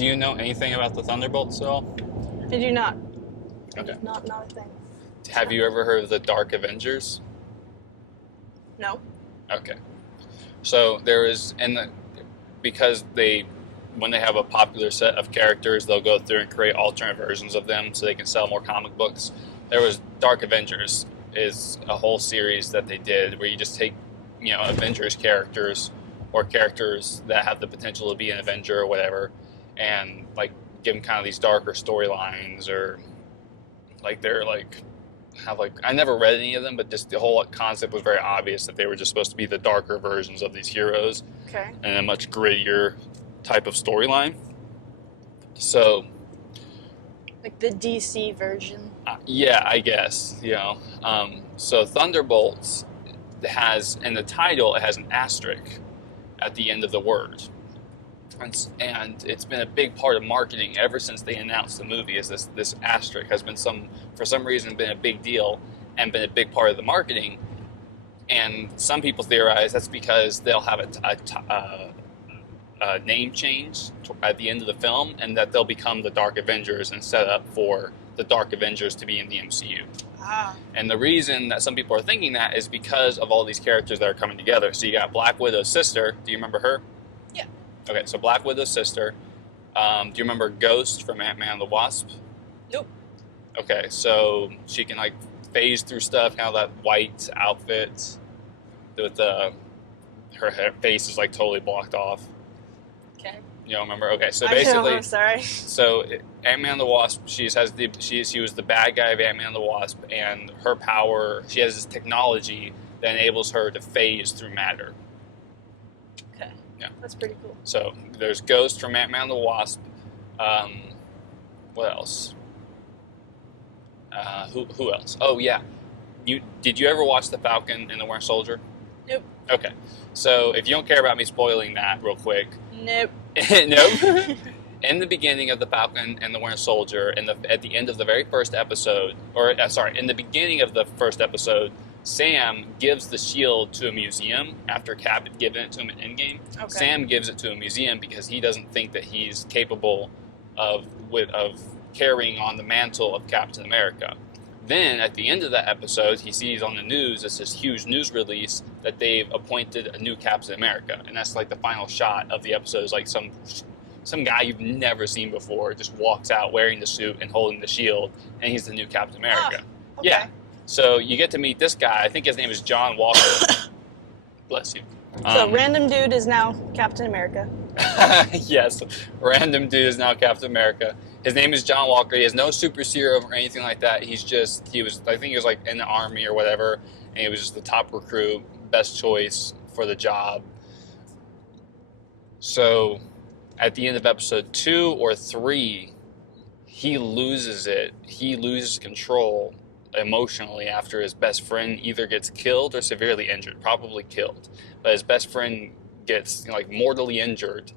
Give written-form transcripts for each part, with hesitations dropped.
Do you know anything about the Thunderbolts at all? I do not. Okay. Not a thing. Have you ever heard of the Dark Avengers? No. Okay. So there is, because when they have a popular set of characters, they'll go through and create alternate versions of them so they can sell more comic books. There was Dark Avengers is a whole series that they did where you just take, Avengers characters or characters that have the potential to be an Avenger or whatever, and like give them kind of these darker storylines, or like they're like I never read any of them, but just the whole concept was very obvious that they were just supposed to be the darker versions of these heroes. Okay. And a much grittier type of storyline. So, like the DC version. Yeah, I guess. So Thunderbolts has, in the title, it has an asterisk at the end of the word. And it's been a big part of marketing ever since they announced the movie. Is this asterisk has been for some reason been a big deal and been a big part of the marketing. And some people theorize that's because they'll have a name change at the end of the film, and that they'll become the Dark Avengers and set up for the Dark Avengers to be in the MCU. And the reason that some people are thinking that is because of all these characters that are coming together. So you got Black Widow's sister. Do you remember her? Yeah. Okay, so Black Widow's sister. Do you remember Ghost from Ant-Man and the Wasp? Nope. Okay, so she can like phase through stuff, kind of that white outfit with her face is like totally blocked off. Okay. You don't remember? Okay, so basically, I'm sorry. So Ant-Man and the Wasp, she was the bad guy of Ant-Man and the Wasp, and her power, she has this technology that enables her to phase through matter. Okay. Yeah. That's pretty cool. So there's Ghost from Ant-Man and the Wasp. What else? Who else? Oh yeah, did you ever watch The Falcon and the Winter Soldier? Nope. Okay, so if you don't care about me spoiling that real quick. Nope. Nope. In the beginning of The Falcon and the Winter Soldier, at the end of the very first episode, in the beginning of the first episode, Sam gives the shield to a museum after Cap had given it to him in Endgame. Okay. Sam gives it to a museum because he doesn't think that he's capable of carrying on the mantle of Captain America. Then, at the end of that episode, he sees on the news, it's this huge news release that they've appointed a new Captain America. And that's like the final shot of the episode. Is like some guy you've never seen before just walks out wearing the suit and holding the shield, and he's the new Captain America. Okay. Yeah. So you get to meet this guy. I think his name is John Walker. Bless you. So random dude is now Captain America. Yes, random dude is now Captain America. His name is John Walker. He has no super serum or anything like that. I think he was like in the army or whatever, and he was just the top recruit, best choice for the job. So at the end of episode 2 or 3, he loses it. He loses control emotionally after his best friend either gets killed or severely injured, probably killed. But his best friend gets mortally injured,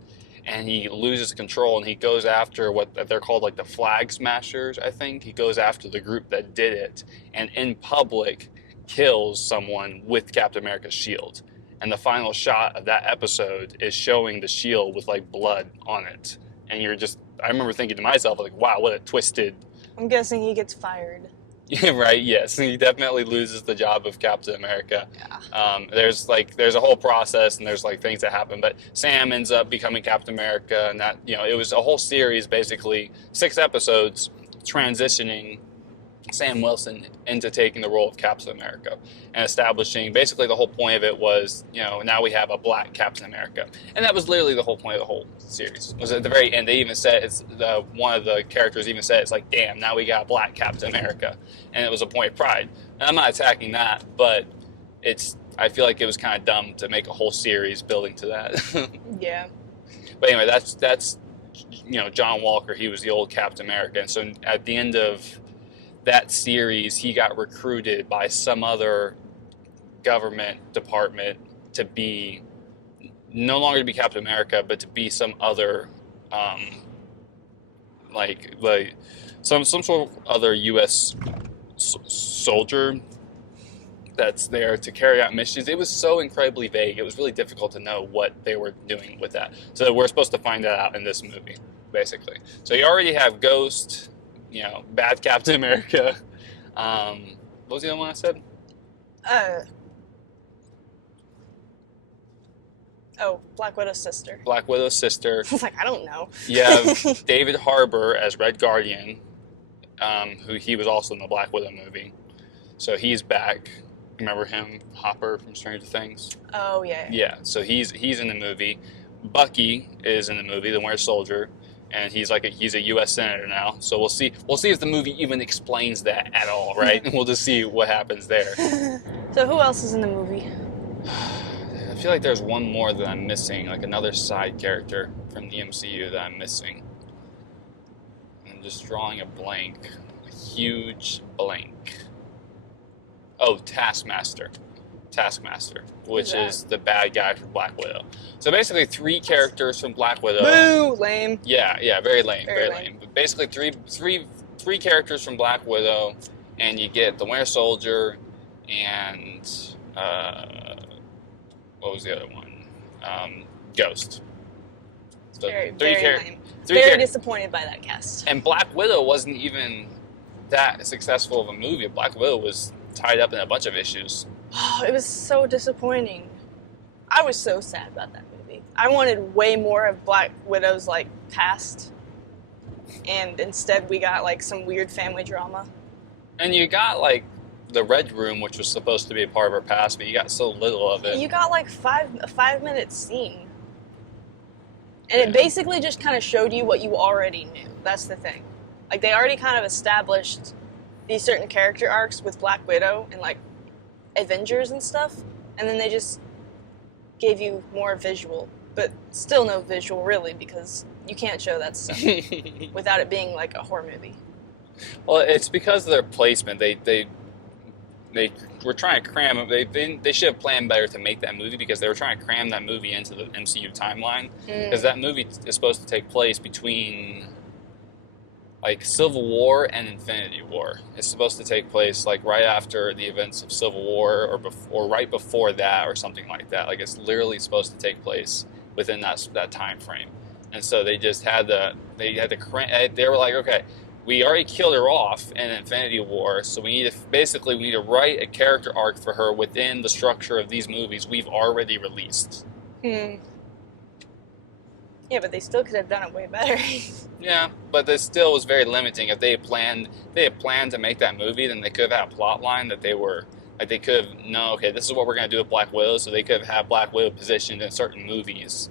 and he loses control, and he goes after what they're called the Flag Smashers, I think. He goes after the group that did it, and in public kills someone with Captain America's shield. And the final shot of that episode is showing the shield with blood on it. And I remember thinking to myself, wow, what a twisted... I'm guessing he gets fired. Yeah, right, yes. He definitely loses the job of Captain America. Yeah. There's a whole process, and there's things that happen, but Sam ends up becoming Captain America, and that, it was a whole series, basically 6 episodes transitioning Sam Wilson into taking the role of Captain America and establishing, basically the whole point of it was, now we have a black Captain America. And that was literally the whole point of the whole series. Was at the very end, they even said, one of the characters even said, it's like, damn, now we got a black Captain America. And it was a point of pride. And I'm not attacking that, but I feel like it was kind of dumb to make a whole series building to that. Yeah. But anyway, that's John Walker, he was the old Captain America. And so at the end of that series, he got recruited by some other government department to be no longer to be Captain America, but to be some other some sort of other U.S. soldier that's there to carry out missions. It was so incredibly vague. It was really difficult to know what they were doing with that. So we're supposed to find that out in this movie. basically. So you already have Ghost, bad Captain America. What was the other one I said? Black Widow's sister. Black Widow's sister. I was like, I don't know. You have David Harbour as Red Guardian, who he was also in the Black Widow movie. So he's back. Remember him, Hopper from Stranger Things? Oh, yeah. Yeah, so he's in the movie. Bucky is in the movie, the Winter Soldier, and he's a U.S. Senator now. So we'll see if the movie even explains that at all, right? And we'll just see what happens there. So who else is in the movie? I feel like there's one more that I'm missing, like another side character from the MCU that I'm missing. I'm just drawing a blank, a huge blank. Oh, Taskmaster, which is the bad guy from Black Widow. So basically 3 characters from Black Widow. Boo! Lame. Yeah, very lame, Very very lame. But basically three characters from Black Widow, and you get the Winter Soldier and what was the other one? Ghost. So Very lame. Very disappointed by that cast. And Black Widow wasn't even that successful of a movie. Black Widow was tied up in a bunch of issues. Oh, it was so disappointing. I was so sad about that movie. I wanted way more of Black Widow's past, and instead we got some weird family drama. And you got the Red Room, which was supposed to be a part of her past, but you got so little of it. You got a 5-minute scene. And it basically just kind of showed you what you already knew. That's the thing. They already kind of established these certain character arcs with Black Widow and Avengers and stuff. And then they just gave you more visual. But still no visual, really, because you can't show that stuff without it being a horror movie. Well, it's because of their placement. They were trying to cram. They should have planned better to make that movie, because they were trying to cram that movie into the MCU timeline. Because that movie is supposed to take place between Civil War and Infinity War. It's supposed to take place right after the events of Civil War, or right before that, or something like that. It's literally supposed to take place within that time frame. And so they just had to cram. They were like, okay, we already killed her off in Infinity War, so we need to write a character arc for her within the structure of these movies we've already released. Yeah, but they still could have done it way better. Yeah, but this still was very limiting. If they had planned to make that movie, then they could have had a plot line that they were they could have known, okay, this is what we're going to do with Black Widow, so they could have had Black Widow positioned in certain movies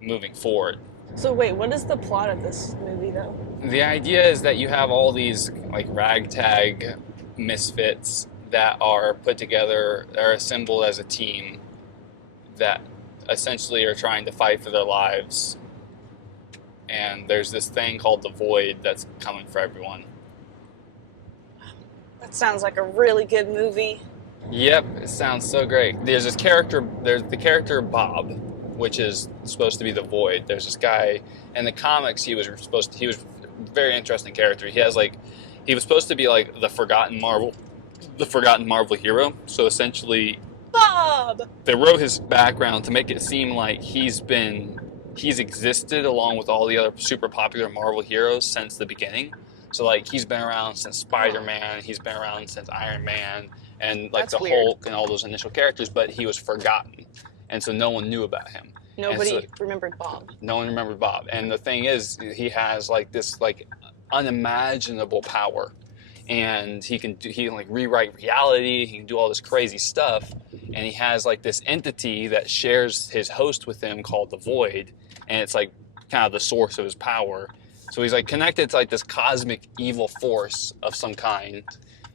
moving forward. So wait, what is the plot of this movie, though? The idea is that you have all these ragtag misfits that are put together, are assembled as a team that essentially are trying to fight for their lives. And there's this thing called the Void that's coming for everyone. That sounds like a really good movie. Yep, it sounds so great. There's the character Bob, which is supposed to be the Void. There's this guy in the comics. He was a very interesting character. He was supposed to be the forgotten Marvel hero. So essentially, Bob. They wrote his background to make it seem like he's existed along with all the other super popular Marvel heroes since the beginning. So he's been around since Spider-Man. He's been around since Iron Man, and That's the weird. Hulk and all those initial characters. But he was forgotten, and so no one knew about him. Nobody remembered Bob. No one remembered Bob. And the thing is, he has this unimaginable power, and he can rewrite reality. He can do all this crazy stuff, and he has this entity that shares his host with him called the Void, and it's kind of the source of his power. So he's connected to this cosmic evil force of some kind,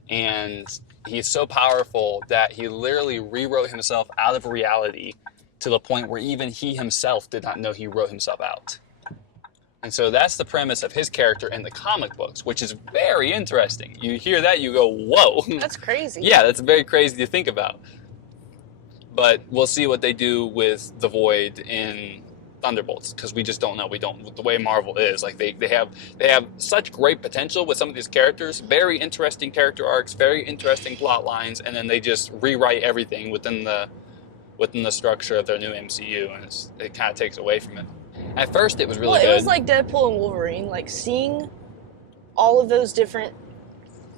and he's so powerful that he literally rewrote himself out of reality, to the point where even he himself did not know he wrote himself out. And so that's the premise of his character in the comic books, which is very interesting. You hear that, you go, whoa. That's crazy. Yeah, that's very crazy to think about. But we'll see what they do with the Void in Thunderbolts, because we just don't know. The way Marvel is, they have such great potential with some of these characters, very interesting character arcs, very interesting plot lines, and then they just rewrite everything within the structure of their new MCU, and it kind of takes away from it. At first, it was really Well, good. it was like Deadpool and Wolverine. Like, seeing all of those different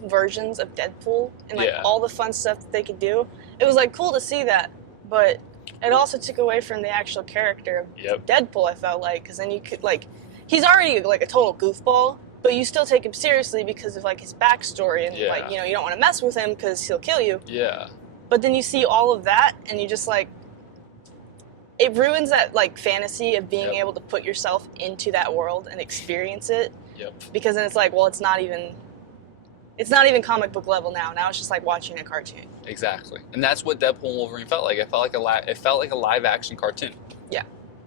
versions of Deadpool and, like, all the fun stuff that they could do. It was, like, cool to see that. But it also took away from the actual character of Deadpool, I felt like. Because then you could, like... He's already, like, a total goofball. But you still take him seriously because of, like, his backstory. And, like, you know, you don't want to mess with him because he'll kill you. Yeah. But then you see all of that, and you just, like... It ruins that, like, fantasy of being able to put yourself into that world and experience it. Because then it's like, well, it's not even comic book level now. Now it's just like watching a cartoon. Exactly. And that's what Deadpool and Wolverine felt like. It felt like a live action cartoon. Yeah.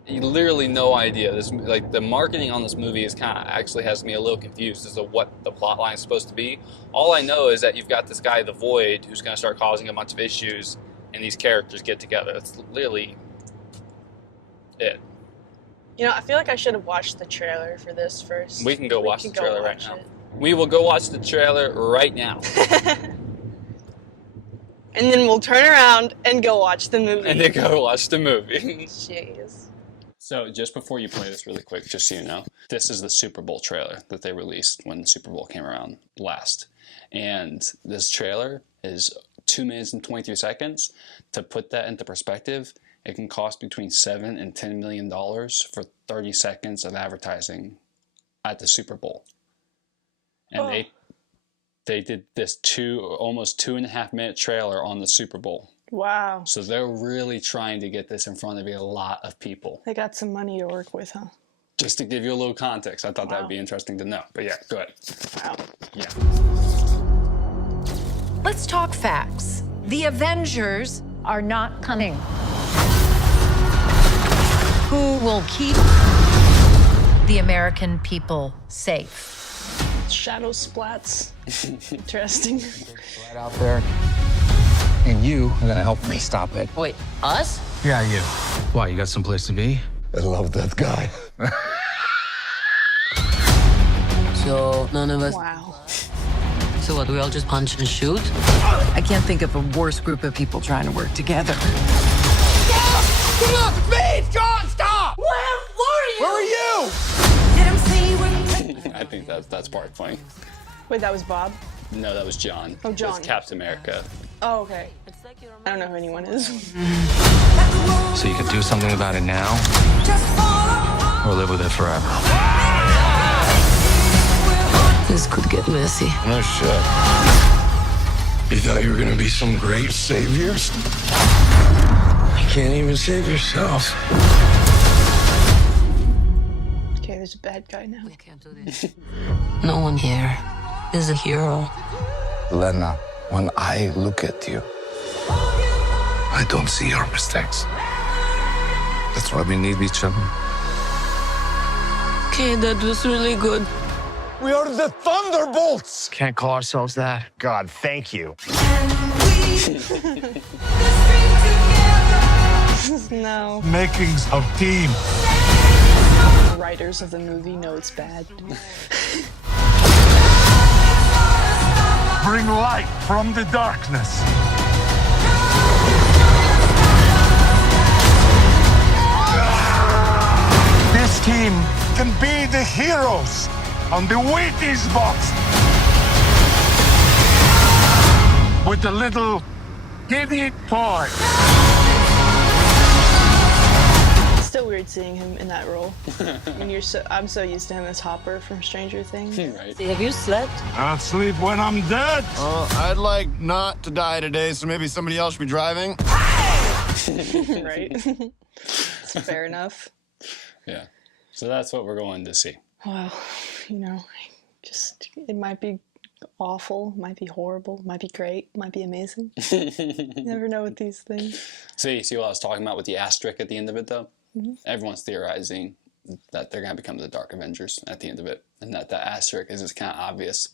You literally no idea. This, like, the marketing on this movie is kind of actually has me a little confused as to what the plot line is supposed to be. All I know is that you've got this guy, the Void, who's going to start causing a bunch of issues, and these characters get together. That's literally it. You know, I feel like I should have watched the trailer for this first. We can go watch the trailer right now. We will go watch the trailer right now. And then we'll turn around and go watch the movie. And then go watch the movie. Jeez. So just before you play this really quick, just so you know, this is the Super Bowl trailer that they released when the Super Bowl came around last. And this trailer is 2 minutes and 23 seconds. To put that into perspective, it can cost between $7 and $10 million for 30 seconds of advertising at the Super Bowl. And they did this almost 2.5 minute trailer on the Super Bowl. Wow. So they're really trying to get this in front of a lot of people. They got some money to work with, huh? Just to give you a little context, I thought that would be interesting to know. But yeah, go ahead. Wow. Yeah. Let's talk facts. The Avengers are not coming. Who will keep the American people safe? Shadow splats. Interesting. Right out there. And you are gonna help me stop it. Wait, us? Yeah, you. Why, you got someplace to be? I love that guy. So, none of us... Wow. So what, we all just punch and shoot? I can't think of a worse group of people trying to work together. Look, me! John, stop! Where were you? Where were you? I think that's part funny. Wait, that was Bob? No, that was John. Oh, John. That's Captain America. Oh, okay. I don't know who anyone is. So you can do something about it now, or live with it forever. This could get messy. No shit. You thought you were gonna be some great saviors? You can't even save yourself. Okay, there's a bad guy now. We can't do this. No one here is a hero. Lena, when I look at you, I don't see your mistakes. That's why we need each other. Okay, that was really good. We are the Thunderbolts! Can't call ourselves that. God, thank you. No. Makings of team. The writers of the movie know it's bad. Bring light from the darkness. This team can be the heroes on the Wheaties box. With a little giddy toy. It's still weird seeing him in that role. I'm so used to him as Hopper from Stranger Things. Right. Have you slept? I'll sleep when I'm dead. I'd like not to die today, so maybe somebody else should be driving. Right. It's fair enough. Yeah. So that's what we're going to see. Well, you know, it might be awful, might be horrible, might be great, might be amazing. You never know with these things. See what I was talking about with the asterisk at the end of it, though? Mm-hmm. Everyone's theorizing that they're going to become the Dark Avengers at the end of it, and that asterisk is just kind of obvious.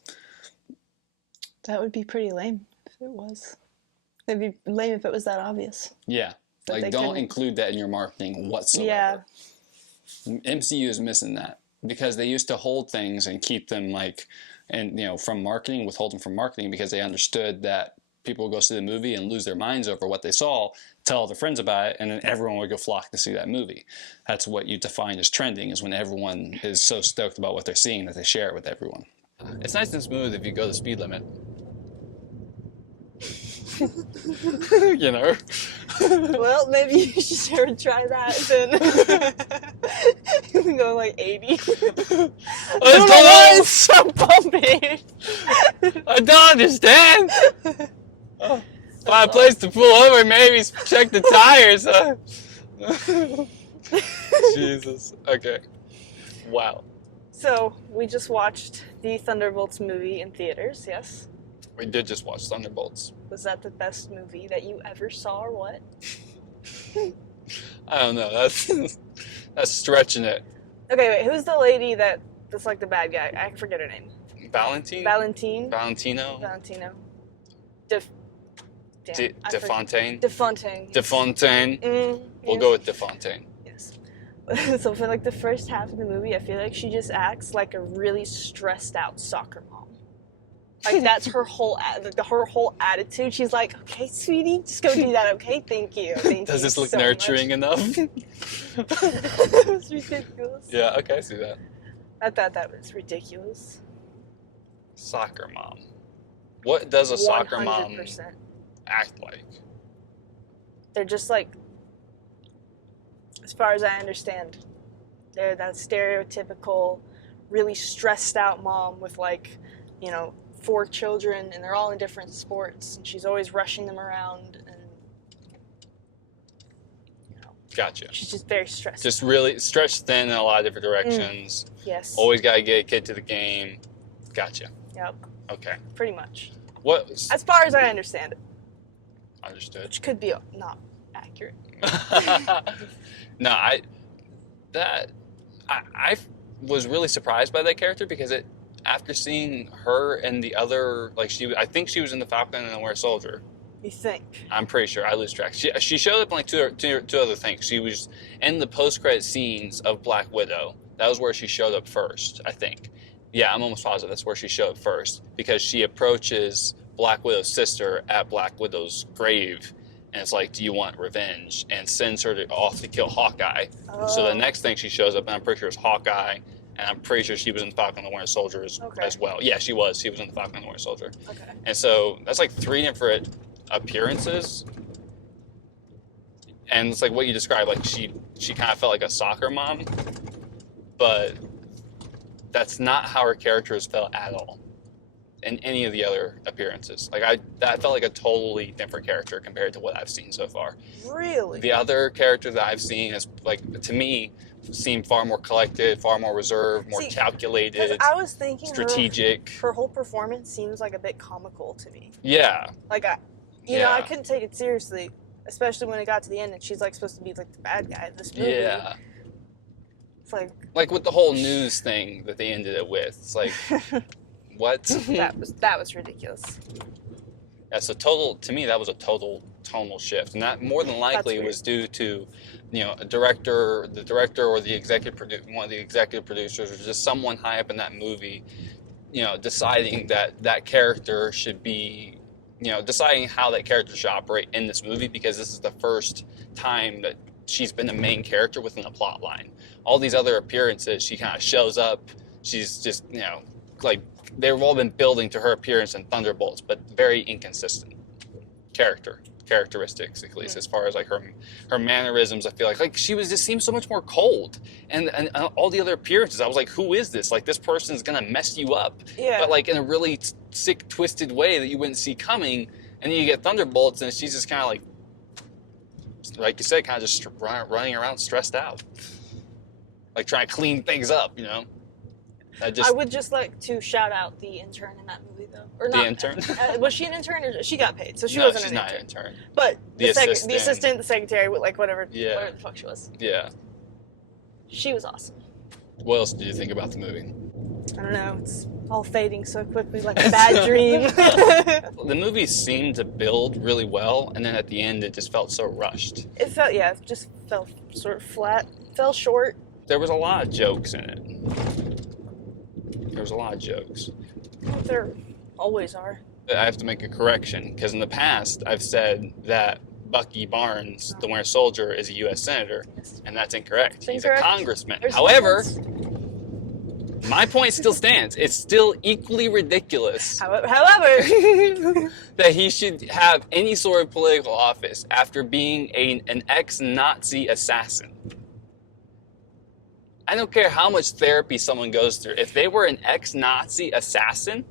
That would be pretty lame if it was. It'd be lame if it was that obvious. Yeah. But Like, don't include that in your marketing whatsoever. Yeah. MCU is missing that because they used to hold things and keep them like, and from marketing, withhold them from marketing because they understood that people would go see the movie and lose their minds over what they saw, tell all their friends about it, and then everyone would go flock to see that movie. That's what you define as trending, is when everyone is so stoked about what they're seeing that they share it with everyone. It's nice and smooth if you go the speed limit. You know? Well, maybe you should try that then. We go like 80. I don't know why it's so bumpy. I don't understand. Find a place to pull over, maybe check the tires. Jesus. Okay. Wow. So, we just watched the Thunderbolts movie in theaters, yes? We did just watch Thunderbolts. Was that the best movie that you ever saw, or what? I don't know. That's stretching it. Okay, wait, who's the lady that's like the bad guy? I forget her name. Valentino? Valentino. DeFontaine? DeFontaine. We'll go with DeFontaine. Yes. So for like the first half of the movie, I feel like she just acts like a really stressed out soccer mom. Like that's her whole attitude. She's like, "Okay, sweetie, just go do that. Okay, thank you." Does this look nurturing enough? It was ridiculous. Yeah, okay, I see that. I thought that was ridiculous. Soccer mom. What does a soccer mom 100%. act like? They're just like, as far as I understand, they're that stereotypical, really stressed out mom with like, 4 children, and they're all in different sports, and she's always rushing them around, and Gotcha. she's just very stressed. Just really stretched thin in a lot of different directions. Yes. Always got to get a kid to the game. Gotcha. Yep. Okay. Pretty much. What? As far as I understand it, Understood. which could be not accurate. No, I was really surprised by that character because after seeing her and the other, I think she was in the Falcon and the Winter Soldier. You think? I'm pretty sure. I lose track. She showed up in like two other things. She was in the post-credit scenes of Black Widow. That was where she showed up first, I think. Yeah, I'm almost positive that's where she showed up first, because she approaches Black Widow's sister at Black Widow's grave, and it's like, do you want revenge? And sends her off to kill Hawkeye. Oh. So the next thing she shows up, and I'm pretty sure it's Hawkeye, and I'm pretty sure she was in the Falcon and the Winter Soldier as well. Yeah, she was. She was in the Falcon and the Winter Soldier. Okay. And so that's like 3 different appearances. And it's like what you described, like she kind of felt like a soccer mom, but that's not how her character has felt at all in any of the other appearances. That felt like a totally different character compared to what I've seen so far. Really? The other character that I've seen has, to me, seemed far more collected, far more reserved, more calculated. Because I was thinking strategic. Her whole performance seems like a bit comical to me. Yeah. I couldn't take it seriously, especially when it got to the end and she's like supposed to be like the bad guy of this movie. Yeah. It's like with the whole news thing that they ended it with. It's like, what? that was ridiculous. Yeah, so to me, that was a total tonal shift, and that more than likely was due to, the director or one of the executive producers, or just someone high up in that movie, deciding that character should be, deciding how that character should operate in this movie, because this is the first time that she's been the main character within a plot line. All these other appearances, she kind of shows up. She's just, they've all been building to her appearance in Thunderbolts, but very inconsistent characteristics, at least as far as her mannerisms. I feel like she just seems so much more cold, and all the other appearances, I was like, who is this? Like, this person's gonna mess you up, but in a really sick, twisted way that you wouldn't see coming. And then you get Thunderbolts, and she's just kind of like you said, kind of just running around stressed out, trying to clean things up, I would just like to shout out the intern in that movie, though. Or the not, intern? Was she an intern, or she got paid? So she No, wasn't she's an not intern. an intern. But The assistant, the secretary, whatever the fuck she was. Yeah. She was awesome. What else did you think about the movie? I don't know. It's all fading so quickly, like a bad dream. The movie seemed to build really well, and then at the end, it just felt so rushed. It just fell sort of flat. Fell short. There was a lot of jokes in it. There was a lot of jokes. There always are. I have to make a correction, because in the past I've said that Bucky Barnes, the Winter Soldier, is a U.S. Senator, and that's incorrect. He's a congressman. However, my point still stands. It's still equally ridiculous However, that he should have any sort of political office after being an ex-Nazi assassin. I don't care how much therapy someone goes through. If they were an ex-Nazi assassin,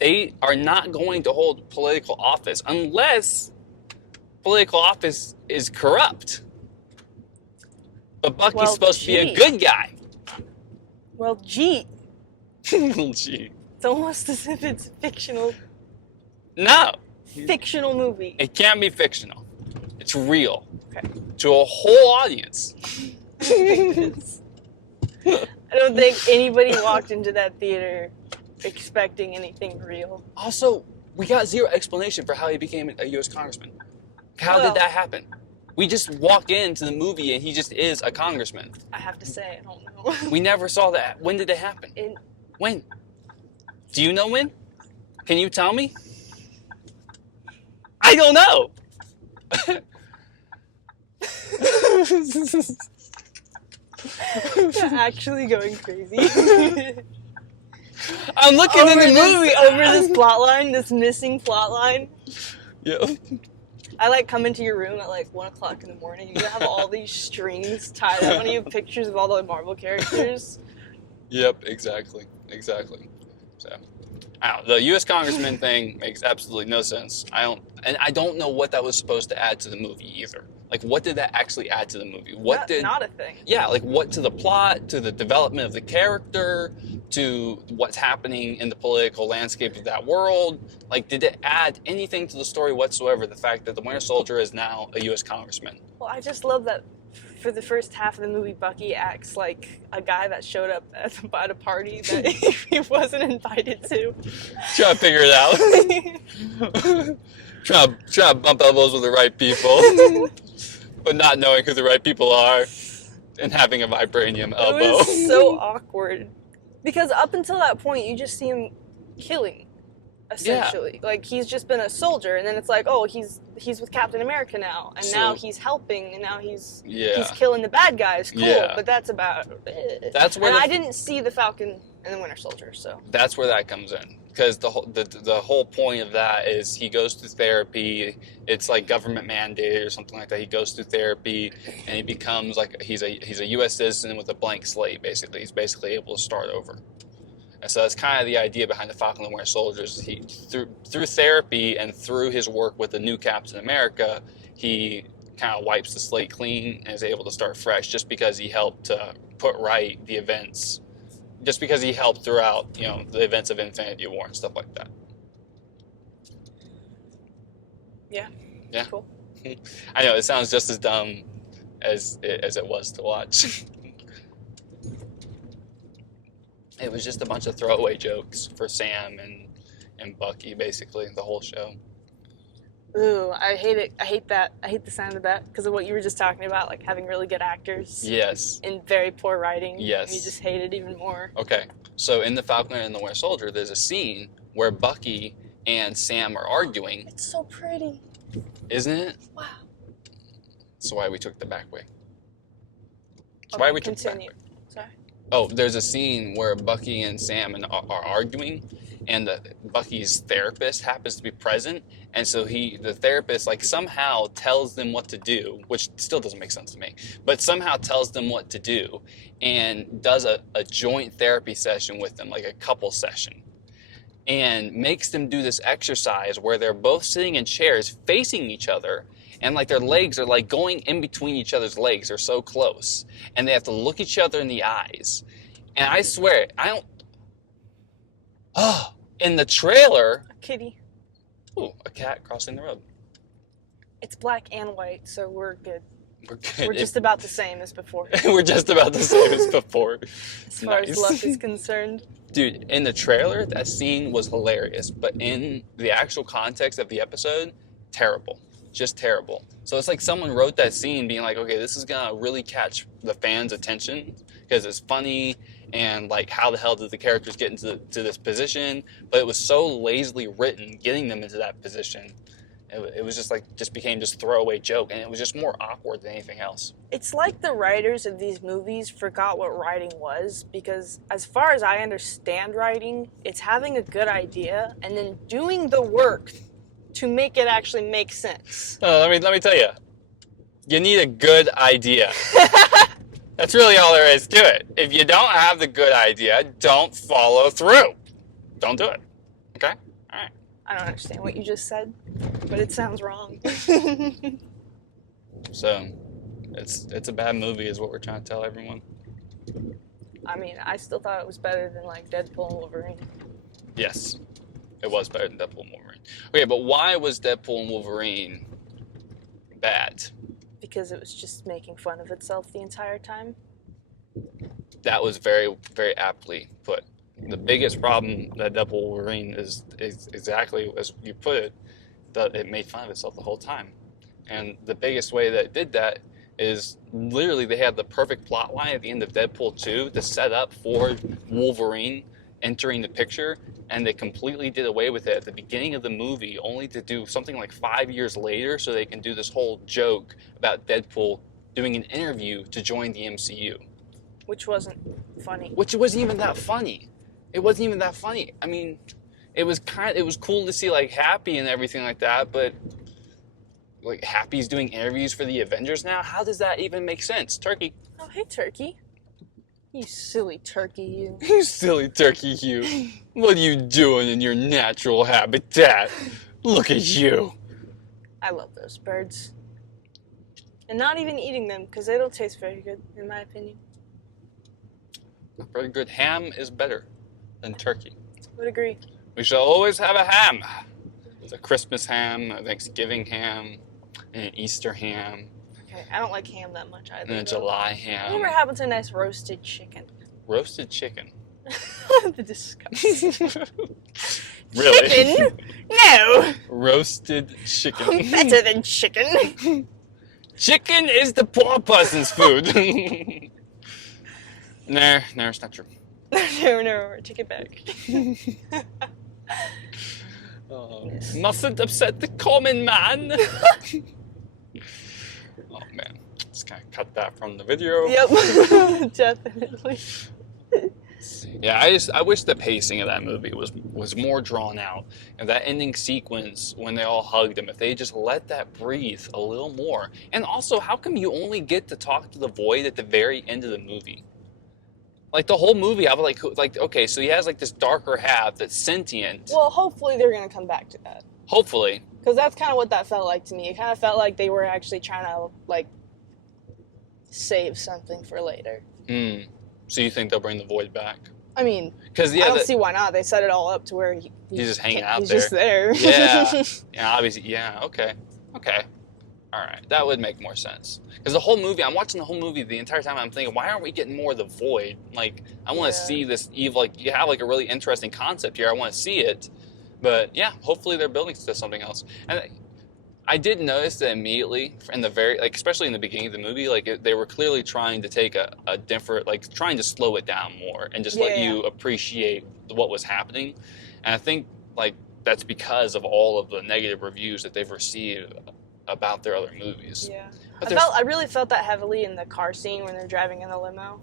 they are not going to hold political office unless political office is corrupt. But Bucky's supposed to be a good guy. well, gee, Gee. it's almost as if it's fictional movie. It can't be fictional. It's real. Okay. To a whole audience. I don't think anybody walked into that theater expecting anything real. Also, we got zero explanation for how he became a U.S. congressman. How did that happen? We just walk into the movie and he just is a congressman. I have to say, I don't know. We never saw that. When did it happen? When? Do you know when? Can you tell me? I don't know. You're actually going crazy. I'm looking in the movie over this plot line, this missing plot line. Yeah. I like come into your room at like 1 o'clock in the morning. You have all these strings tied up, and you have pictures of all the Marvel characters. Yep, exactly. So, I don't know. The U.S. congressman thing makes absolutely no sense. I don't know what that was supposed to add to the movie either. Like, what did that actually add to the movie? Not a thing. Yeah, like what to the plot, to the development of the character, to what's happening in the political landscape of that world. Like, did it add anything to the story whatsoever, the fact that the Winter Soldier is now a U.S. congressman? Well, I just love that for the first half of the movie, Bucky acts like a guy that showed up at a party that he wasn't invited to. Trying to figure it out. trying to bump elbows with the right people. But not knowing who the right people are and having a vibranium elbow. It was so awkward. Because up until that point, you just see him killing, essentially. Yeah. Like, he's just been a soldier, and then it's like, oh, he's with Captain America now, and now he's helping, and now he's killing the bad guys. Cool, but that's about it. That's where I didn't see the Falcon and the Winter Soldier, so. That's where that comes in. Because the whole point of that is he goes through therapy. It's like government mandated or something like that. He goes through therapy and he becomes like he's a U.S. citizen with a blank slate. Basically, he's basically able to start over. And so that's kind of the idea behind the Falcon and the Winter Soldier. He through therapy and through his work with the new Captain America, he kind of wipes the slate clean and is able to start fresh. Just because he helped put right the events. Just because he helped throughout, the events of Infinity War and stuff like that. Yeah. Cool. I know, it sounds just as dumb as it was to watch. It was just a bunch of throwaway jokes for Sam and Bucky, basically, the whole show. Ooh, I hate it. I hate that. I hate the sound of that because of what you were just talking about, like having really good actors. Yes. And very poor writing. Yes. And you just hate it even more. Okay. So in The Falcon and the Winter Soldier, there's a scene where Bucky and Sam are arguing. It's so pretty. Isn't it? Wow. That's why we took the back way. That's why we took the back way. Sorry. Oh, there's a scene where Bucky and Sam are arguing, and Bucky's therapist happens to be present, and so the therapist somehow tells them what to do, which still doesn't make sense to me, but somehow tells them what to do, and does a joint therapy session with them, like a couple session, and makes them do this exercise where they're both sitting in chairs facing each other, and their legs are going in between each other's legs. They're so close, and they have to look each other in the eyes. And I swear, in the trailer... A kitty. Ooh, a cat crossing the road. It's black and white, so we're good. We're good. We're just about the same as before. We're just about the same as before. As far as luck is concerned. Dude, in the trailer, that scene was hilarious. But in the actual context of the episode, terrible. Just terrible. So it's like someone wrote that scene being like, okay, this is going to really catch the fans' attention because it's funny and like how the hell did the characters get into to this position? But it was so lazily written, getting them into that position. It was just became this throwaway joke, and it was just more awkward than anything else. It's like the writers of these movies forgot what writing was, because as far as I understand writing, it's having a good idea and then doing the work to make it actually make sense. Let me tell you, you need a good idea. That's really all there is to it. If you don't have the good idea, don't follow through. Don't do it. Okay? All right. I don't understand what you just said, but it sounds wrong. So, it's a bad movie is what we're trying to tell everyone. I mean, I still thought it was better than like Deadpool and Wolverine. Yes, it was better than Deadpool and Wolverine. Okay, but why was Deadpool and Wolverine bad? Because it was just making fun of itself the entire time. That was very, very aptly put. The biggest problem that Deadpool and Wolverine is exactly as you put it, that it made fun of itself the whole time. And the biggest way that it did that is literally they had the perfect plot line at the end of Deadpool 2 to set up for Wolverine entering the picture, and they completely did away with it at the beginning of the movie, only to do something like 5 years later so they can do this whole joke about Deadpool doing an interview to join the MCU. Which wasn't funny. Which wasn't even that funny. It wasn't even that funny. I mean, it was cool to see like Happy and everything like that, but like Happy's doing interviews for the Avengers now? How does that even make sense? Turkey. Oh, hey, Turkey. You silly turkey, you. You silly turkey, you. What are you doing in your natural habitat? Look at you. I love those birds. And not even eating them, because they don't taste very good, in my opinion. Not very good. Ham is better than turkey. Would agree. We shall always have a ham. There's a Christmas ham, a Thanksgiving ham, and an Easter ham. Okay, I don't like ham that much either. And a July ham. Whatever happened to a nice roasted chicken? Roasted chicken. The disgust. Really? Chicken? No! Roasted chicken. Better than chicken. Chicken is the poor person's food. No, it's not true. No, take it back. Mustn't upset the common man. Oh man, just gonna cut that from the video. Yep, definitely. Yeah, I wish the pacing of that movie was more drawn out, and that ending sequence when they all hugged him, if they just let that breathe a little more. And also, how come you only get to talk to the Void at the very end of the movie? Like the whole movie, I was like, okay, so he has like this darker half that's sentient. Well, hopefully they're gonna come back to that. Hopefully. Because that's kind of what that felt like to me. It kind of felt like they were actually trying to, like, save something for later. So you think they'll bring the Void back? I mean, Because I don't see why not. They set it all up to where he's just hanging out he's there. Just there. Yeah. Yeah, obviously. Yeah, okay. All right. That would make more sense. Because the whole movie, I'm watching the whole movie the entire time, I'm thinking, why aren't we getting more of the Void? Like, I want to see this evil, like, you have, like, a really interesting concept here. I want to see it. But, yeah, hopefully they're building to something else. And I did notice that immediately, in the very, like, especially in the beginning of the movie, like, they were clearly trying to take a different, like, trying to slow it down more and just let you appreciate what was happening. And I think, like, that's because of all of the negative reviews that they've received about their other movies. Yeah. But I really felt that heavily in the car scene when they're driving in the limo.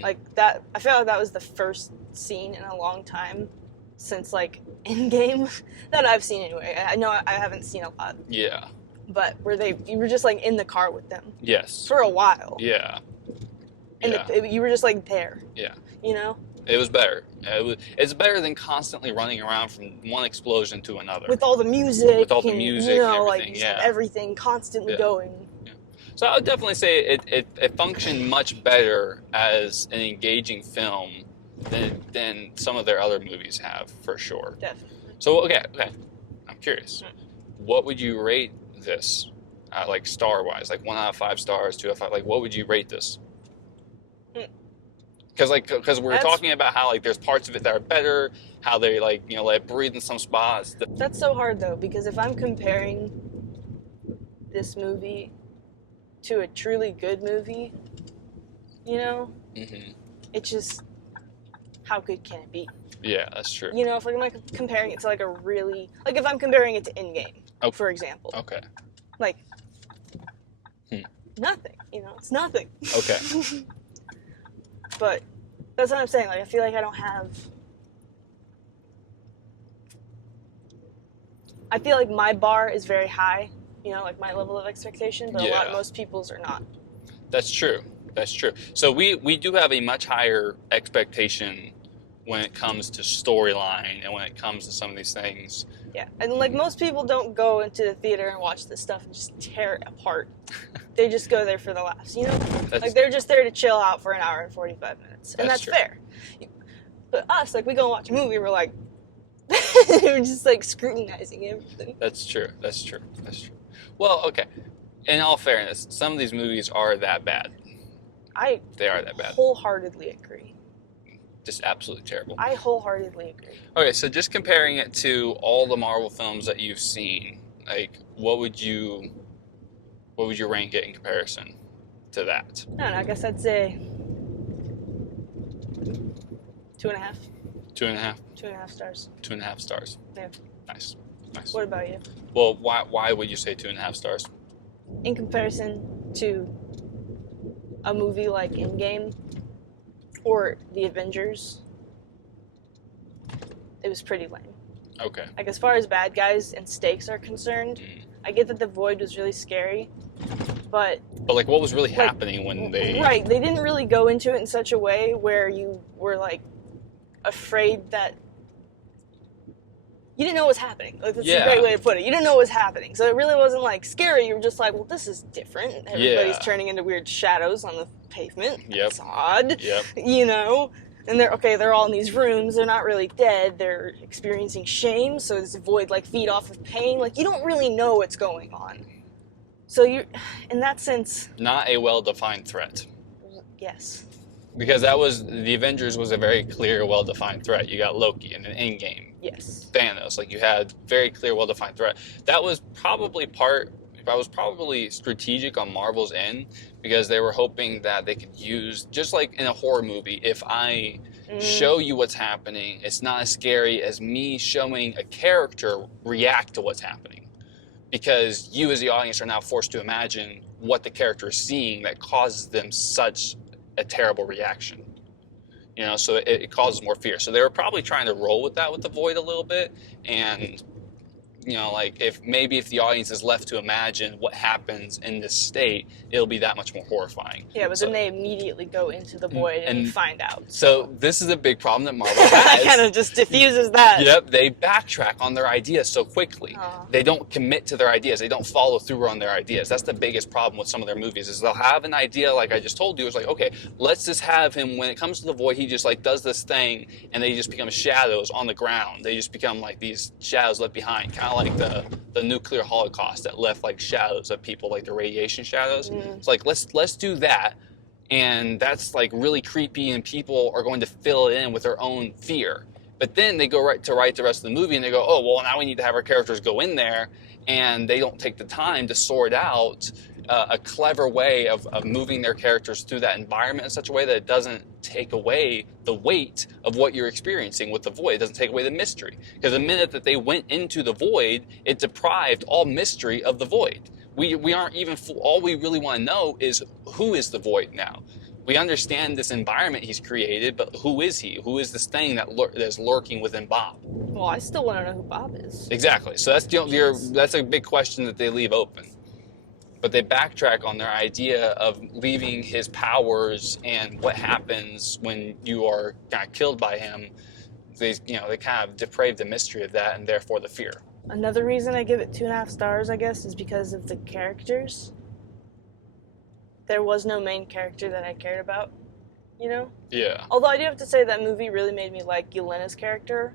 Like, that, I feel like that was the first scene in a long time since, like, Endgame that I've seen anyway. I know I haven't seen a lot. Yeah. But where you were just, like, in the car with them. Yes. For a while. Yeah. And you were just, like, there. Yeah. You know? It was better. It's better than constantly running around from one explosion to another. With all the music. With all the music you know, and everything, like, everything constantly going. Yeah. So I would definitely say it functioned much better as an engaging film than some of their other movies have, for sure. Definitely. So, okay. I'm curious. What would you rate this, like, star-wise? Like, 1 out of 5 stars, 2 out of 5? Like, what would you rate this? Because we're talking about how, like, there's parts of it that are better, how they, like, you know, let it breathe in some spots. That's so hard, though, because if I'm comparing this movie to a truly good movie, you know, it just, how good can it be? Yeah, that's true. You know, if like, I'm like comparing it to like a really, like if I'm comparing it to Endgame, for example. Okay. Like, nothing, you know, it's nothing. Okay. But that's what I'm saying, like I feel like I don't have, I feel like my bar is very high, you know, like my level of expectation, but most people's are not. That's true. That's true. So we do have a much higher expectation when it comes to storyline and when it comes to some of these things. Yeah, and like most people don't go into the theater and watch this stuff and just tear it apart. They just go there for the laughs, you know? Like they're just there to chill out for an hour and 45 minutes. And that's fair. But us, like we go and watch a movie, we're like, we're just like scrutinizing everything. That's true. That's true. That's true. Well, okay. In all fairness, some of these movies are that bad. They are that bad. Wholeheartedly agree. Just absolutely terrible. I wholeheartedly agree. Okay, so just comparing it to all the Marvel films that you've seen, like what would you rank it in comparison to that? I don't know, I guess I'd say 2.5. 2.5? 2.5 stars. 2.5 stars. Yeah. Nice. Nice. What about you? Well, why would you say 2.5 stars? In comparison to a movie like Endgame or The Avengers, it was pretty lame. Okay. Like as far as bad guys and stakes are concerned, I get that the Void was really scary, but like what was really happening when they... Right, they didn't really go into it in such a way where you were like afraid that you didn't know what was happening. Like that's a great way to put it. You didn't know what was happening. So it really wasn't like scary. You were just like, well, this is different. Everybody's turning into weird shadows on the pavement. Yep. It's odd. Yep. You know? And they're all in these rooms. They're not really dead. They're experiencing shame. So this Void like feed off of pain. Like you don't really know what's going on. So you're, in that sense, not a well-defined threat. Yes. Because the Avengers was a very clear, well-defined threat. You got Loki in an Endgame. Yes. Thanos, like you had very clear, well-defined threat. That was probably strategic on Marvel's end because they were hoping that they could use, just like in a horror movie, if I show you what's happening, it's not as scary as me showing a character react to what's happening. Because you as the audience are now forced to imagine what the character is seeing that causes them such a terrible reaction. You know, so it causes more fear. So they were probably trying to roll with that with the Void a little bit. And, you know, like if the audience is left to imagine what happens in this state, it'll be that much more horrifying. Yeah, but then they immediately go into the Void and you find out. So this is a big problem that Marvel has. Kind of just diffuses that. Yep, they backtrack on their ideas so quickly. They don't commit to their ideas. They don't follow through on their ideas. That's the biggest problem with some of their movies is they'll have an idea like I just told you. It's like, okay, let's just have him, when it comes to the Void, he just like does this thing and they just become shadows on the ground. They just become like these shadows left behind, kind of like the nuclear holocaust that left like shadows of people, like the radiation shadows. It's like let's do that, and that's like really creepy, and people are going to fill it in with their own fear. But then they go write the rest of the movie, and they go, oh well, now we need to have our characters go in there, and they don't take the time to sort out a clever way of moving their characters through that environment in such a way that it doesn't take away the weight of what you're experiencing with the Void. It doesn't take away the mystery. Because the minute that they went into the Void, it deprived all mystery of the Void. We aren't even, all we really want to know is who is the Void now. We understand this environment he's created, but who is he? Who is this thing that's lurking within Bob? Well, I still want to know who Bob is. Exactly. So that's a big question that they leave open. But they backtrack on their idea of leaving his powers and what happens when you are kind of killed by him. They kind of deprave the mystery of that and therefore the fear. Another reason I give it 2.5 stars, I guess, is because of the characters. There was no main character that I cared about, you know? Yeah. Although I do have to say that movie really made me like Yelena's character.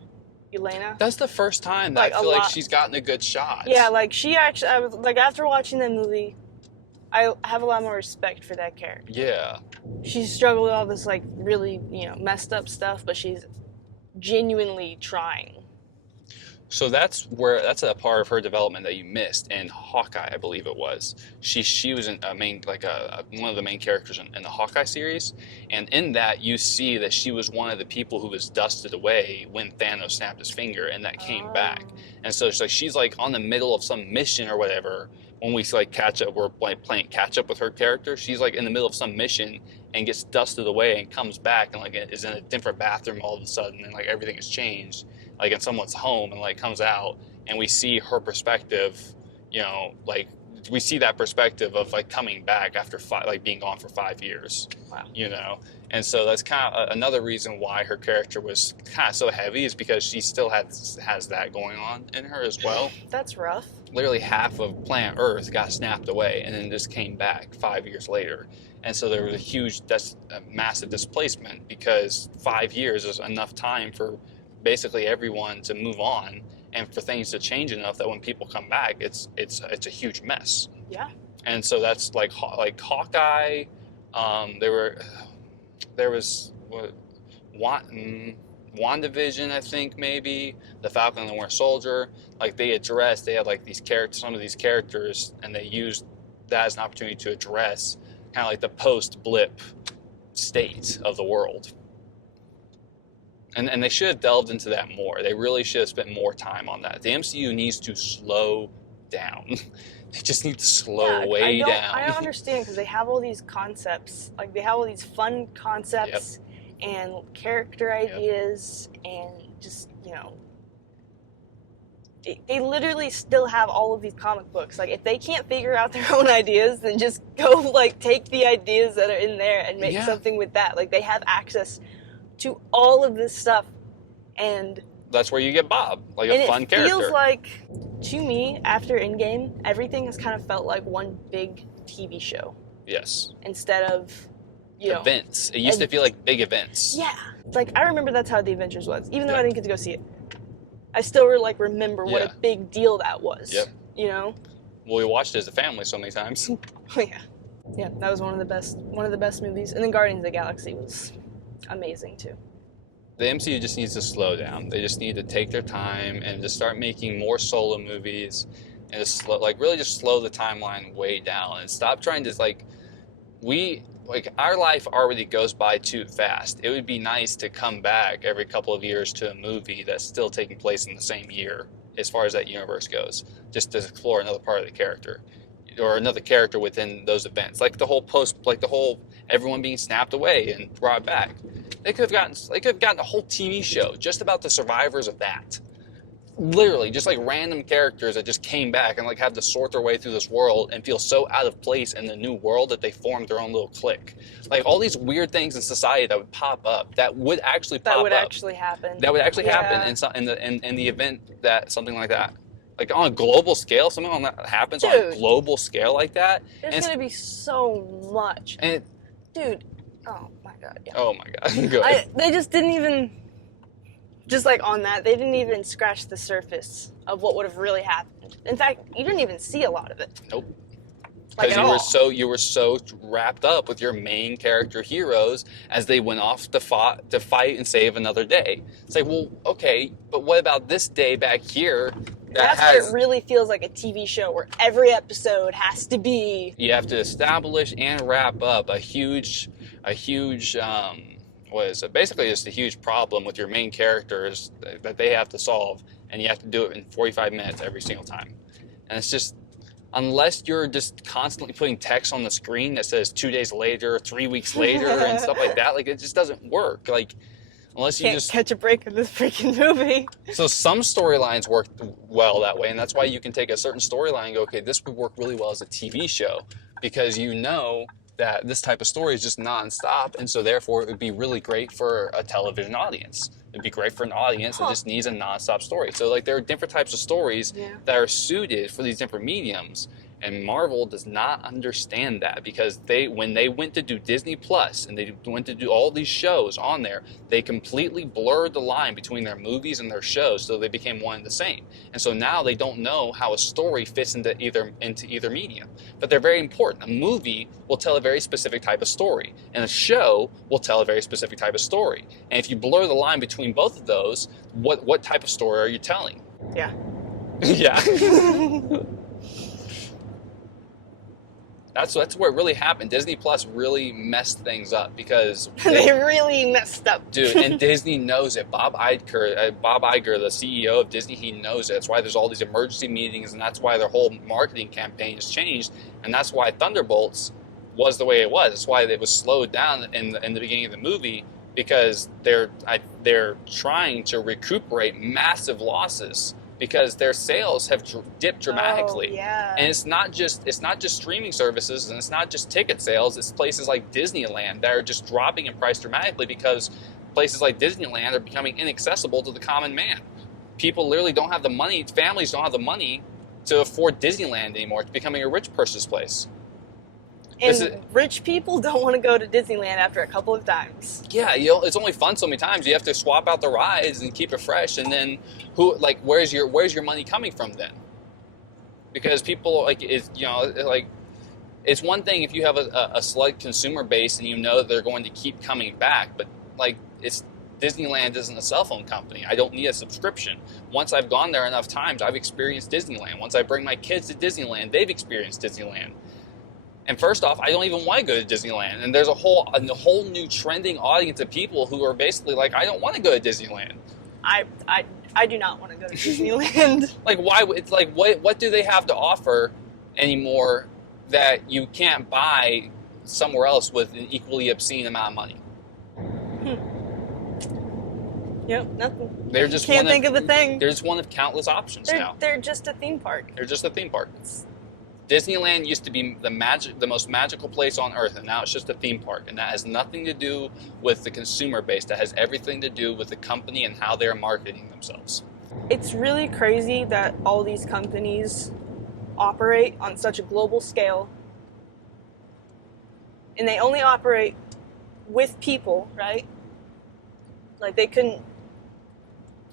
Yelena. That's the first time that I feel like she's gotten a good shot. Yeah, like she actually, after watching that movie, I have a lot more respect for that character. Yeah. She's struggled with all this like really, messed up stuff, but she's genuinely trying. So that's a part of her development that you missed in Hawkeye, I believe it was. She was a main, like one of the main characters in the Hawkeye series, and in that you see that she was one of the people who was dusted away when Thanos snapped his finger, and that came back. And so she's like on the middle of some mission or whatever. When we like catch up, we're playing catch up with her character. She's like in the middle of some mission and gets dusted away and comes back and like is in a different bathroom all of a sudden, and like everything has changed. Like in someone's home, and like comes out, and we see her perspective, you know, like we see that perspective of like coming back after being gone for 5 years. Wow. You know, and so that's kind of another reason why her character was kind of so heavy, is because she still has that going on in her as well. That's rough. Literally half of planet Earth got snapped away and then just came back 5 years later. And so there was a massive displacement, because 5 years is enough time for basically everyone to move on and for things to change enough that when people come back, it's a huge mess. Yeah. And so that's like Hawkeye. There was WandaVision, I think, maybe the Falcon and the Winter Soldier. Like they had like these characters, some of these characters, and they used that as an opportunity to address kind of like the post-blip state of the world. And they should have delved into that more. They really should have spent more time on that. The MCU needs to slow down. They just need to slow way down. I don't understand, because they have all these concepts. Like, they have all these fun concepts and character ideas and just, you know... They literally still have all of these comic books. Like, if they can't figure out their own ideas, then just go, like, take the ideas that are in there and make something with that. Like, they have access to all of this stuff, and that's where you get Bob, like a fun character. It feels like, to me, after Endgame, everything has kind of felt like one big TV show. Yes. Instead of, you know, events. It used to feel like big events. Yeah. Like, I remember that's how The Avengers was, even though I didn't get to go see it. I still remember what a big deal that was. Yep. You know? Well, we watched it as a family so many times. Oh yeah. Yeah, that was one of the best movies. And then Guardians of the Galaxy was amazing too. The MCU just needs to slow down. They just need to take their time and just start making more solo movies, and just really just slow the timeline way down and stop trying to our life already goes by too fast. It would be nice to come back every couple of years to a movie that's still taking place in the same year as far as that universe goes, just to explore another part of the character or another character within those events, like the whole everyone being snapped away and brought back. They could have gotten a whole TV show just about the survivors of that. Literally, just like random characters that just came back and like have to sort their way through this world and feel so out of place in the new world that they formed their own little clique. Like all these weird things in society that would pop up, that would actually pop up. That would actually happen. That would actually happen in the event that something like that, like on a global scale, something on that happens on a global scale like that. There's gonna be so much. Dude, oh my god. Yeah. Oh my god. Go ahead. They just didn't even. Just like on that, they didn't even scratch the surface of what would have really happened. In fact, you didn't even see a lot of it. Nope. Like Because you were so wrapped up with your main character heroes as they went off to fight and save another day. It's like, well, okay, but what about this day back here? That's where it really feels like a TV show, where every episode has to be. You have to establish and wrap up a huge. Basically just a huge problem with your main characters that they have to solve, and you have to do it in 45 minutes every single time. And it's just, unless you're just constantly putting text on the screen that says 2 days later, 3 weeks later, and stuff like that, like it just doesn't work. Like, unless you can't just catch a break of this freaking movie. So some storylines work well that way, and that's why you can take a certain storyline and go, okay, this would work really well as a TV show, because you know that this type of story is just nonstop, and so therefore it would be really great for a television audience. It'd be great for an audience that just needs a nonstop story. So like there are different types of stories that are suited for these different mediums, and Marvel does not understand that, because when they went to do Disney Plus and they went to do all these shows on there, they completely blurred the line between their movies and their shows, so they became one and the same. And so now they don't know how a story fits into either medium. But they're very important. A movie will tell a very specific type of story, and a show will tell a very specific type of story. And if you blur the line between both of those, what type of story are you telling? Yeah. Yeah. That's where it really happened. Disney Plus really messed things up because They really messed up. dude, and Disney knows it. Bob Iger, the CEO of Disney, he knows it. That's why there's all these emergency meetings, and that's why their whole marketing campaign has changed, and that's why Thunderbolts was the way it was. That's why it was slowed down in the beginning of the movie, because they're trying to recuperate massive losses because their sales have dipped dramatically. Oh, yeah. And it's not just streaming services, and it's not just ticket sales. It's places like Disneyland that are just dropping in price dramatically because places like Disneyland are becoming inaccessible to the common man. People literally don't have the money. Families don't have the money to afford Disneyland anymore. It's becoming a rich person's place. And rich people don't want to go to Disneyland after a couple of times. Yeah, it's only fun so many times. You have to swap out the rides and keep it fresh. And then, where's your money coming from then? Because people it's one thing if you have a select consumer base and you know that they're going to keep coming back. But Disneyland isn't a cell phone company. I don't need a subscription. Once I've gone there enough times, I've experienced Disneyland. Once I bring my kids to Disneyland, they've experienced Disneyland. And first off, I don't even want to go to Disneyland. And there's a whole new trending audience of people who are basically like, I don't want to go to Disneyland. I do not want to go to Disneyland. Why? It's like, what do they have to offer anymore that you can't buy somewhere else with an equally obscene amount of money? Yep, nothing. They're just can't think of a thing. They're just one of countless options now. They're just a theme park. They're just a theme park. Disneyland used to be the most magical place on earth, and now it's just a theme park. And that has nothing to do with the consumer base. That has everything to do with the company and how they're marketing themselves. It's really crazy that all these companies operate on such a global scale, and they only operate with people, right? Like they couldn't.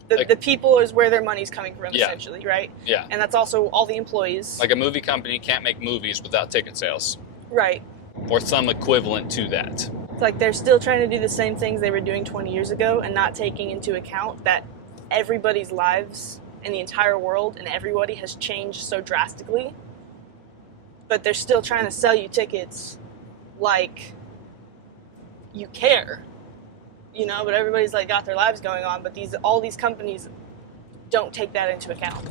The people is where their money's coming from, essentially, right? Yeah. And that's also all the employees. Like a movie company can't make movies without ticket sales. Right. Or some equivalent to that. It's like they're still trying to do the same things they were doing 20 years ago and not taking into account that everybody's lives in the entire world and everybody has changed so drastically. But they're still trying to sell you tickets like you care. But everybody's got their lives going on, but all these companies don't take that into account.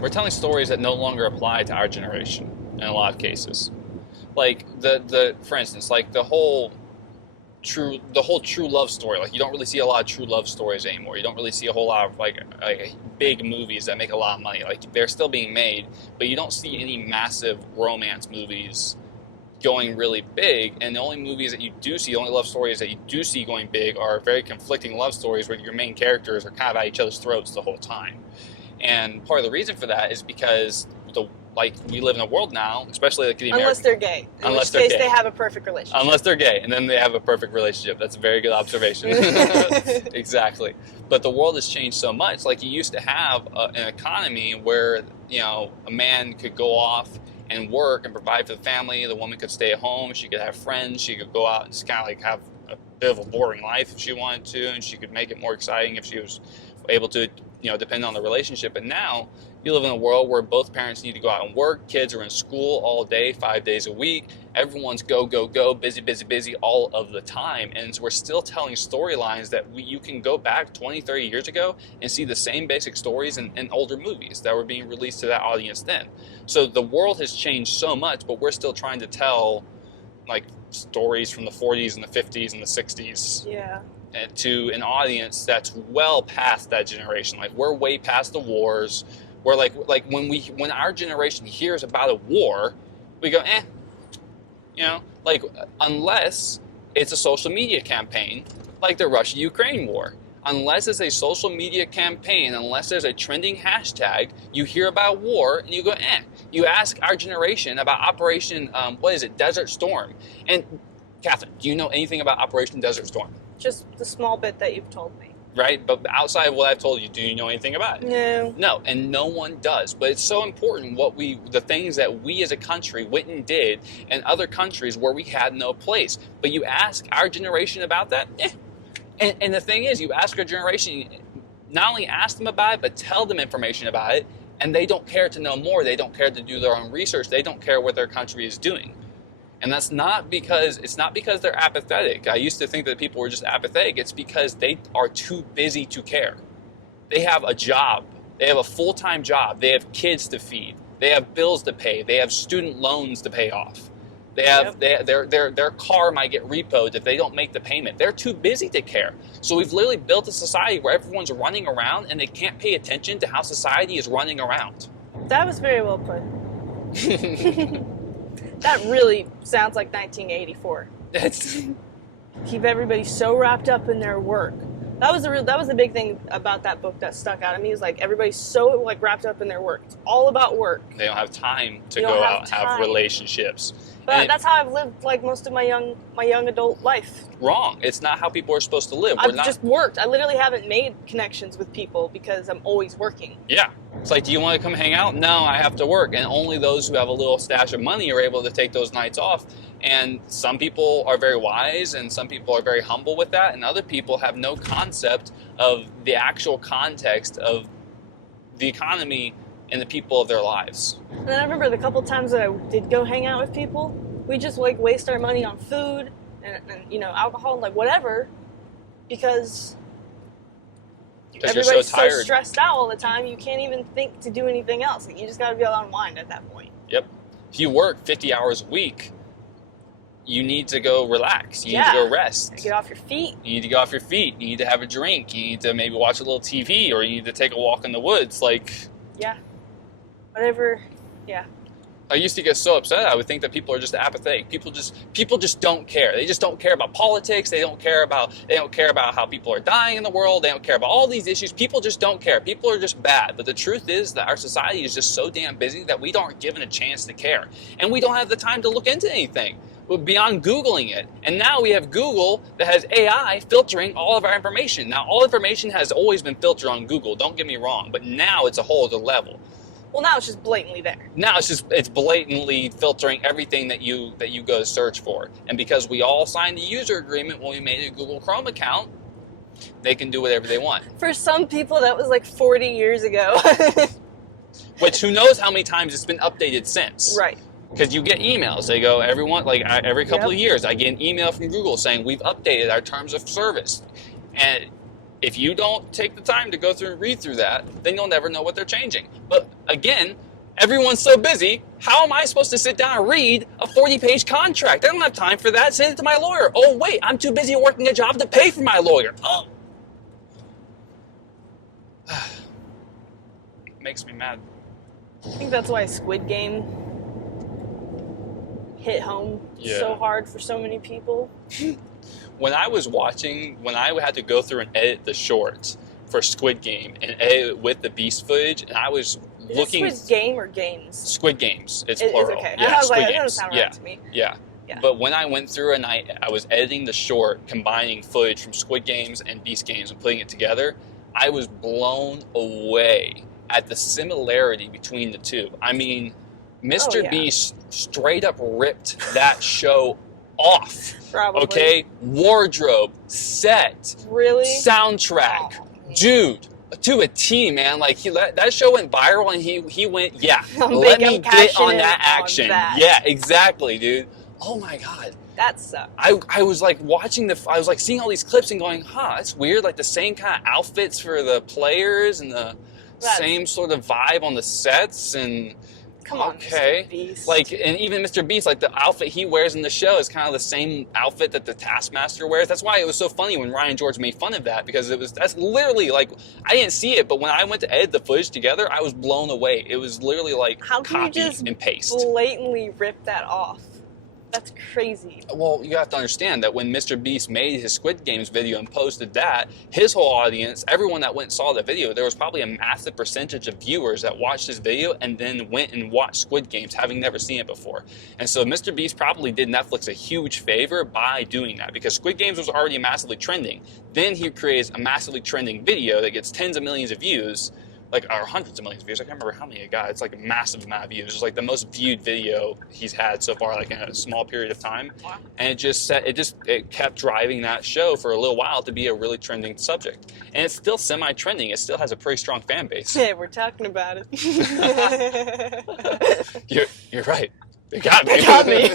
We're telling stories that no longer apply to our generation in a lot of cases. Like for instance, like the whole true love story. Like you don't really see a lot of true love stories anymore. You don't really see a whole lot of like big movies that make a lot of money. Like they're still being made, but you don't see any massive romance movies going really big, and the only movies that you do see, the only love stories that you do see going big are very conflicting love stories where your main characters are kind of at each other's throats the whole time. And part of the reason for that is because we live in a world now, especially like the American... Unless they're gay. In which case they have a perfect relationship. Unless they're gay, and then they have a perfect relationship. That's a very good observation. Exactly. But the world has changed so much. Like you used to have an economy where, a man could go off and work and provide for the family. The woman could stay at home. She could have friends. She could go out and just kind of have a bit of a boring life if she wanted to, and she could make it more exciting if she was able to, depend on the relationship. But now you live in a world where both parents need to go out and work. Kids are in school all day, 5 days a week. Everyone's go, go, go, busy, busy, busy all of the time. And so we're still telling storylines that you can go back 20, 30 years ago and see the same basic stories in older movies that were being released to that audience then. So the world has changed so much, but we're still trying to tell stories from the 40s and the 50s and the 60s. Yeah. To an audience that's well past that generation. Like we're way past the wars. We're when our generation hears about a war, we go, unless it's a social media campaign like the Russia-Ukraine war. Unless it's a social media campaign, unless there's a trending hashtag, you hear about war and you go, You ask our generation about Operation, Desert Storm. And Kathryn, do you know anything about Operation Desert Storm? Just the small bit that you've told me. Right? But outside of what I've told you, do you know anything about it? No. No, and no one does. But it's so important the things that we as a country went and did in other countries where we had no place. But you ask our generation about that, And the thing is, you ask our generation, not only ask them about it, but tell them information about it, and they don't care to know more. They don't care to do their own research. They don't care what their country is doing. And that's not because, it's not because they're apathetic. I used to think that people were just apathetic. It's because they are too busy to care. They have a job. They have a full-time job. They have kids to feed. They have bills to pay. They have student loans to pay off. They have their car might get repoed if they don't make the payment. They're too busy to care. So we've literally built a society where everyone's running around and they can't pay attention to how society is running around. That was very well put. That really sounds like 1984. Keep everybody so wrapped up in their work. That was the big thing about that book that stuck out at me. Is like everybody's so like wrapped up in their work. It's all about work. They don't have time to go out and have relationships. But that's how I've lived like most of my young adult life. Wrong. It's not how people are supposed to live. I've just worked. I literally haven't made connections with people because I'm always working. Yeah. It's like, do you want to come hang out? No, I have to work. And only those who have a little stash of money are able to take those nights off. And some people are very wise and some people are very humble with that. And other people have no concept of the actual context of the economy and the people of their lives. And I remember the couple times that I did go hang out with people, we just like waste our money on food and you know, alcohol and like whatever, because everybody's so stressed out all the time, you can't even think to do anything else. Like, you just got to be able to unwind at that point. Yep. If you work 50 hours a week, you need to go relax. You need to go rest. Get off your feet. You need to get off your feet. You need to have a drink. You need to maybe watch a little TV, or you need to take a walk in the woods. Like, yeah. Whatever. Yeah. I used to get so upset. I would think that people are just apathetic. People just don't care. They just don't care about politics. They don't care about how people are dying in the world. They don't care about all these issues. People just don't care. People are just bad. But the truth is that our society is just so damn busy that we aren't given a chance to care. And we don't have the time to look into anything beyond Googling it. And now we have Google that has AI filtering all of our information. Now, all information has always been filtered on Google. Don't get me wrong. But now it's a whole other level. Well, now it's just blatantly there. Now it's blatantly filtering everything that you go to search for. And because we all signed the user agreement when we made a Google Chrome account, they can do whatever they want. For some people, that was like 40 years ago. Which, who knows how many times it's been updated since. Right. Because you get emails. They go, every couple of years, I get an email from Google saying, we've updated our terms of service. And if you don't take the time to go through and read through that, then you'll never know what they're changing. But again, everyone's so busy, how am I supposed to sit down and read a 40-page contract? I don't have time for that. Send it to my lawyer. Oh, wait, I'm too busy working a job to pay for my lawyer. Oh. Makes me mad. I think that's why Squid Game hit home so hard for so many people. When I had to go through and edit the shorts for Squid Game and edit it with the Beast footage, and I was looking. Squid Game or Games? Squid Games. It's plural. It's okay. Yeah, I was Squid like, Games. That doesn't sound right to me. Yeah. But when I went through and I was editing the short, combining footage from Squid Games and Beast Games and putting it together, I was blown away at the similarity between the two. I mean, Mr. Beast straight up ripped that show off. Probably. Okay? Wardrobe, set, really, soundtrack, dude, to a T, man. Like that show went viral, and he went, let me get on that action. Yeah, exactly, dude. Oh my god, that sucks. I was like watching I was like seeing all these clips and going, that's weird. Like the same kind of outfits for the players and the same sort of vibe on the sets and. Come on, okay. Mr. Beast. Like, and even Mr. Beast, like the outfit he wears in the show is kind of the same outfit that the Taskmaster wears. That's why it was so funny when Ryan George made fun of that, because that's literally like, I didn't see it, but when I went to edit the footage together, I was blown away. It was literally like copy and paste. Blatantly rip that off. That's crazy. Well, you have to understand that when Mr. Beast made his Squid Games video and posted that, his whole audience, everyone that went and saw the video, there was probably a massive percentage of viewers that watched his video and then went and watched Squid Games, having never seen it before. And so Mr. Beast probably did Netflix a huge favor by doing that, because Squid Games was already massively trending. Then he creates a massively trending video that gets tens of millions of views like, or hundreds of millions of views. I can't remember how many it got. It's like a massive amount of views. It's like the most viewed video he's had so far, like in a small period of time. Wow. And it kept driving that show for a little while to be a really trending subject. And it's still semi-trending. It still has a pretty strong fan base. Yeah, we're talking about it. You're right. They got me. They got me.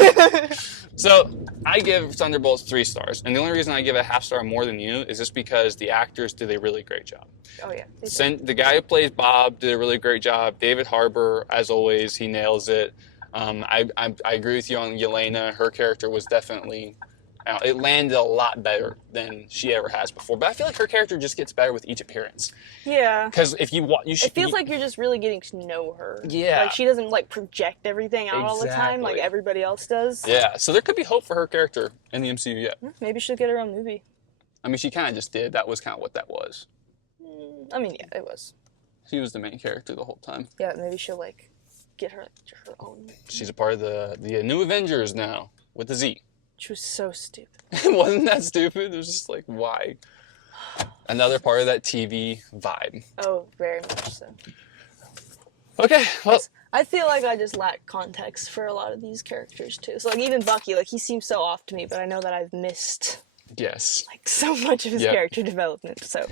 So I give Thunderbolts 3 stars, and the only reason I give it a half star more than you is just because the actors did a really great job. Oh yeah. The guy who plays Bob did a really great job. David Harbour, as always, he nails it. I agree with you on Yelena. Her character was definitely, it landed a lot better than she ever has before. But I feel like her character just gets better with each appearance. Yeah. Because if you watch, it feels like you're just really getting to know her. Yeah. Like she doesn't like project everything out all the time like everybody else does. Yeah. So there could be hope for her character in the MCU yet. Maybe she'll get her own movie. I mean, she kind of just did. That was kind of what that was. I mean, yeah, it was. She was the main character the whole time. Yeah, maybe she'll like get her own. She's a part of the New Avengers now with the Z. She was so stupid. Wasn't that stupid? It was just like, why? Another part of that TV vibe. Oh, very much so. Okay, well, I feel like I just lack context for a lot of these characters too. So like even Bucky, like he seems so off to me, but I know that I've missed yes, like so much of his Yep. character development. So.